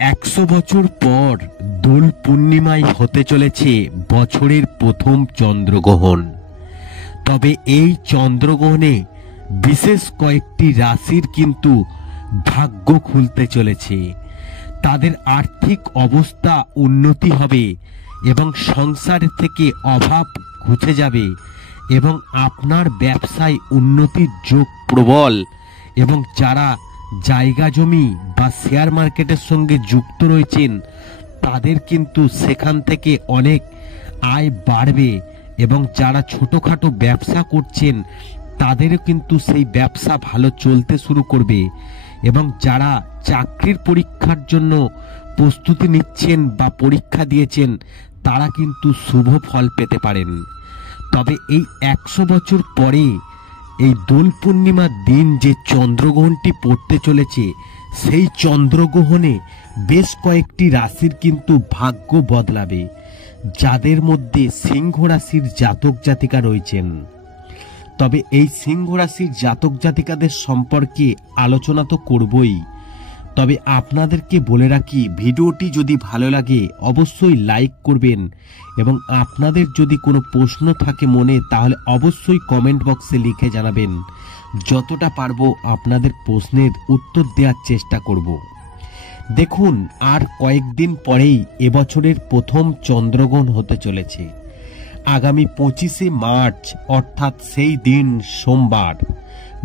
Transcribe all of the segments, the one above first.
100 বছর পর দোল পূর্ণিমায় হতে চলেছে বছরের প্রথম চন্দ্রগ্রহণ। তবে এই চন্দ্রগ্রহণে বিশেষ কয়েকটি রাশির কিন্তু ভাগ্য খুলতে চলেছে। তাদের আর্থিক অবস্থা উন্নতি হবে এবং সংসার থেকে অভাব ঘুচে যাবে এবং আপনার ব্যবসায় উন্নতির যোগ প্রবল। এবং যারা জায়গা জমি বা শেয়ার মার্কেটের সঙ্গে যুক্ত রয়েছেন তাদের কিন্তু সেখান থেকে অনেক আয় বাড়বে এবং যারা ছোটোখাটো ব্যবসা করছেন তাদেরও কিন্তু সেই ব্যবসা ভালো চলতে শুরু করবে এবং যারা চাকরির পরীক্ষার জন্য প্রস্তুতি নিচ্ছেন বা পরীক্ষা দিয়েছেন তারা কিন্তু শুভ ফল পেতে পারেন। তবে এই 100 বছর পরে এই দোল পূর্ণিমার দিন যে চন্দ্রগ্রহণটি পড়তে চলেছে সেই চন্দ্রগ্রহণে বেশ কয়েকটি রাশির কিন্তু ভাগ্য বদলাবে, যাদের মধ্যে সিংহ রাশির জাতক জাতিকা রয়েছেন। তবে এই সিংহ রাশির জাতক জাতিকাদের সম্পর্কে আলোচনা তো করবই, তবে আপনাদেরকে বলে রাখি ভিডিওটি যদি ভালো লাগে অবশ্যই লাইক করবেন এবং আপনাদের যদি কোনো প্রশ্ন থাকে মনে তাহলে অবশ্যই কমেন্ট বক্সে লিখে জানাবেন। যতটা পারবো আপনাদের প্রশ্নের উত্তর দেওয়ার চেষ্টা করব। দেখুন, আর কয়েকদিন পরেই এবছরের প্রথম চন্দ্রগ্রহণ হতে চলেছে। আগামী 25শে মার্চ অর্থাৎ সেই দিন সোমবার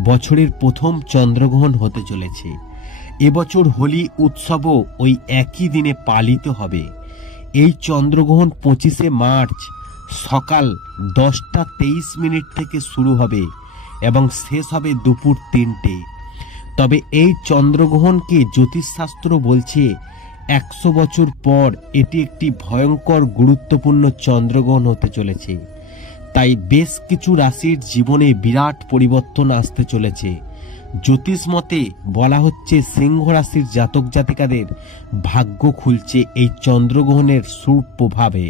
বছরের প্রথম চন্দ্রগ্রহণ হতে চলেছে। এবছর হোলি উৎসবও ওই একই দিনে পালিত হবে। এই চন্দ্রগ্রহণ 25শে মার্চ সকাল 10:23 থেকে শুরু হবে এবং শেষ হবে দুপুর 3টে। তবে এই চন্দ্রগ্রহণকে জ্যোতিষশাস্ত্র বলছে 100 বছর পর এটি একটি ভয়ঙ্কর গুরুত্বপূর্ণ চন্দ্রগ্রহণ হতে চলেছে। তাই বেশ কিছু রাশির জীবনে বিরাট পরিবর্তন আসতে চলেছে। জ্যোতিষ মতে বলা হচ্ছে সিংহ রাশির জাতক জাতিকাদের ভাগ্য খুলছে এই চন্দ্রগ্রহণের সুপ্রভাবে।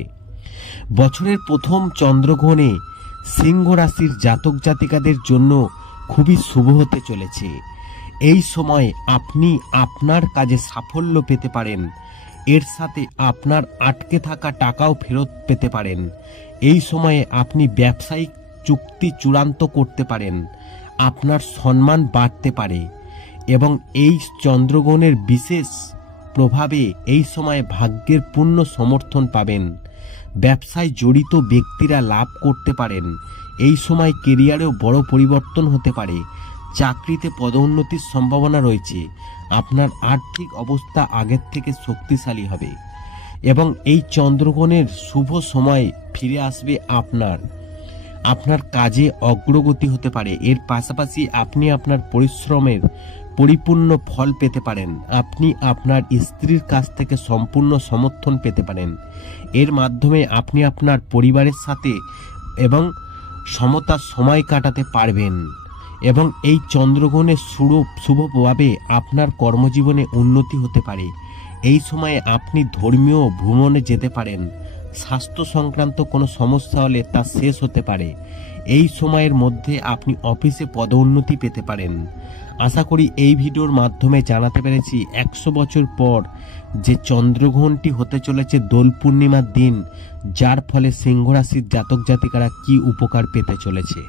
বছরের প্রথম চন্দ্রগ্রহণে সিংহ রাশির জাতক জাতিকাদের জন্য খুবই শুভ হতে চলেছে। এই সময় আপনি আপনার কাজে সাফল্য পেতে পারেন, এর সাথে আপনার আটকে থাকা টাকাও ফেরত পেতে পারেন। এই সময়ে আপনি ব্যবসায়িক চুক্তি চূড়ান্ত করতে পারেন, আপনার সম্মান বাড়তে পারে এবং এই চন্দ্রগ্রহণের বিশেষ প্রভাবে এই সময়ে ভাগ্যের পূর্ণ সমর্থন পাবেন। ব্যবসায় জড়িত ব্যক্তিরা লাভ করতে পারেন। এই সময় কেরিয়ারেও বড় পরিবর্তন হতে পারে। চাকরিতে পদোন্নতির সম্ভাবনা রয়েছে। আপনার আর্থিক অবস্থা আগের থেকে শক্তিশালী হবে এবং এই চন্দ্রগ্রহণের শুভ সময় ফিরে আসবে। আপনার কাজে অগ্রগতি হতে পারে। এর পাশাপাশি আপনি আপনার পরিশ্রমের পরিপূর্ণ ফল পেতে পারেন। আপনি আপনার স্ত্রীর কাছ থেকে সম্পূর্ণ সমর্থন পেতে পারেন। এর মাধ্যমে আপনি আপনার পরিবারের সাথে এবং সমতার সময় কাটাতে পারবেন এবং এই চন্দ্রগ্রহণের শুভ প্রভাবে আপনার কর্মজীবনে উন্নতি হতে পারে। এই সময়ে আপনি ধর্মীয় ভ্রমণে যেতে পারেন। স্বাস্থ্য সংক্রান্ত কোনো সমস্যা হলে তা শেষ হতে পারে। এই সময়ের মধ্যে আপনি অফিসে পদোন্নতি পেতে পারেন। আশা করি এই ভিডিওর মাধ্যমে জানাতে পেরেছি 100 বছর পর যে চন্দ্রগ্রহণটি হতে চলেছে দোল পূর্ণিমার দিন, যার ফলে সিংহ রাশির জাতক জাতিকারা কি উপকার পেতে চলেছে।